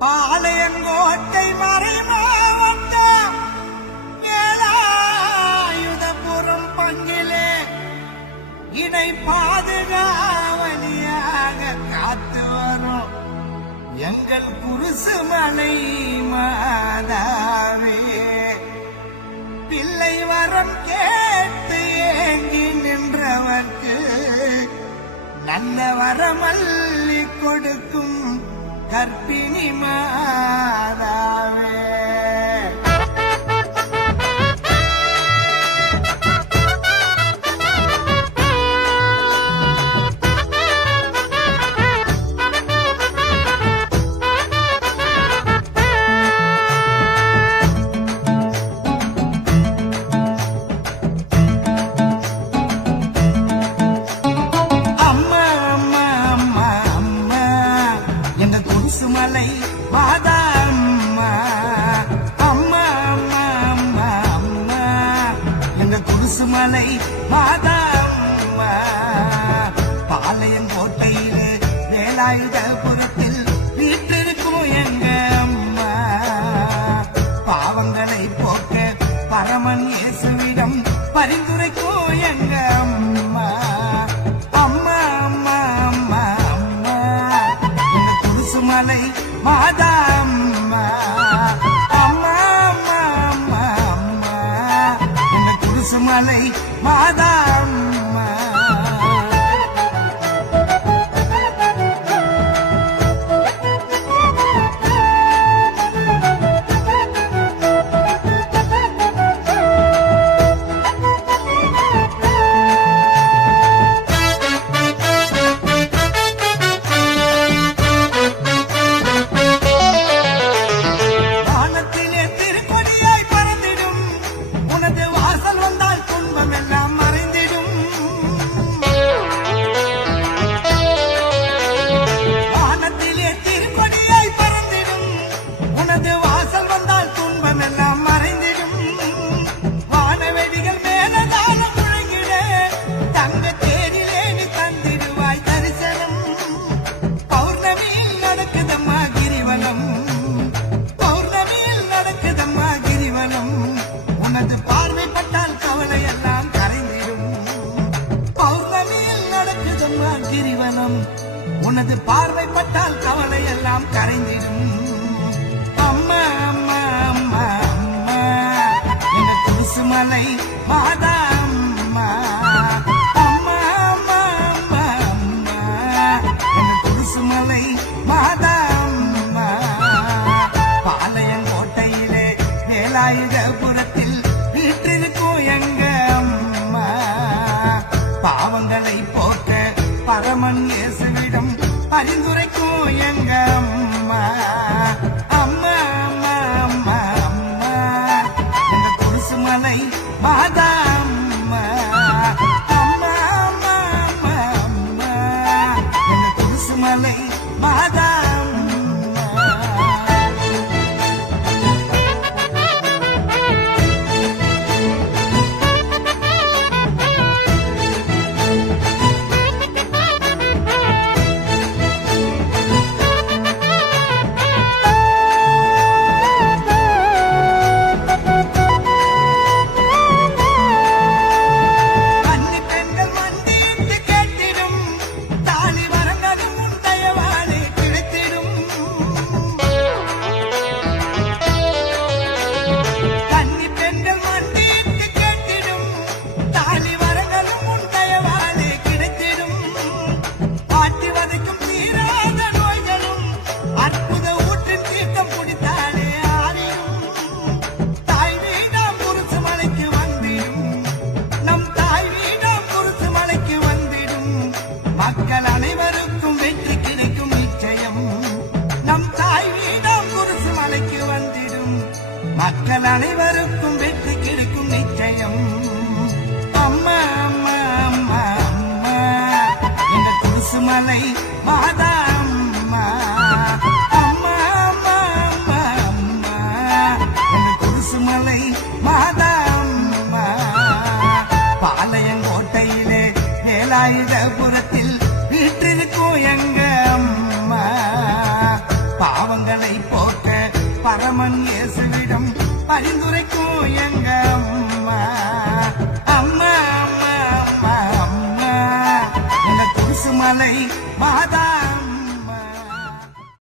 பாளையங்கோட்டை மறைமாவட்டம் வேலாயுதபுரம் பங்கிலே இணை பாதுகாவலியாக காத்து வரும் எங்கள் குருசுமலை மாதாவே, பிள்ளை வரம் கேட்டு ஏங்கி நின்றவர்க்கு நல்ல வரமல்லி கொடுக்கும் கற்பிணி மாதாவே. குருசுமலை மாதா அம்மா, அம்மா அம்மா அம்மா அம்மா, எங்க குருசுமலை மாதா அம்மா. பாளையங்கோட்டையிலே வேலாயுதபுரத்தில் வீட்டிற்கும் எங்க அம்மா. பாவங்களை போக்க பரமன் இயேசுவிடம் பரிந்துரைக்கும் எங்க அம்மா. அம்மா அம்மா அம்மா அம்மா, குருசுமலை மாதா அம்மா, அம்மா அம்மா அம்மா அம்மா, இந்த குருசுமலை மாதா அம்மா. கிரிவலம் உனது பார்வைப்பட்டால் கவலை எல்லாம் கரைந்திடும். அம்மா அம்மா அம்மா அம்மா, எங்க குருசுமலை மாதா அம்மா, அம்மா அம்மா அம்மா அம்மா, எங்க குருசுமலை மாதா அம்மா. பாளையங்கோட்டையிலே வேலாயுதபுரத்தில் வீட்டிற்கும் எங்க அம்மா. பாவங்களை போக்க பரமன் இயேசுவிடம் பரிந்துரைக்கும் எங்க அம்மா. அம்மா அம்மா அம்மா அம்மா, எங்க குருசுமலை மாதா அம்மா, அம்மா அம்மா அம்மா அம்மா, எங்க குருசுமலை மாதா அம்மா. மக்கள் அனைவருக்கும் வெற்றி கிடைக்கும் நிச்சயம். நம் தாய் வீடாம் குருசுமலைக்கு வந்திடும். மக்கள் அனைவருக்கும் வெற்றி கிடைக்கும் நிச்சயம். அம்மா அம்மா அம்மா அம்மா, எங்க குருசுமலை மாதா அம்மா, அம்மா அம்மா அம்மா அம்மா, எங்க குருசுமலை மாதா அம்மா. பாளையங்கோட்டையிலே வேலாயுதபுரத்தில் வீட்டிற்கும் எங்க அம்மா. பாவங்கள் அல்லலை போக்க பரமன் இயேசுவிடம் பரிந்துரைக்கும் எங்க அம்மா அம்மா அம்மா அம்மா அம்மா எங்க குருசுமலை மாதா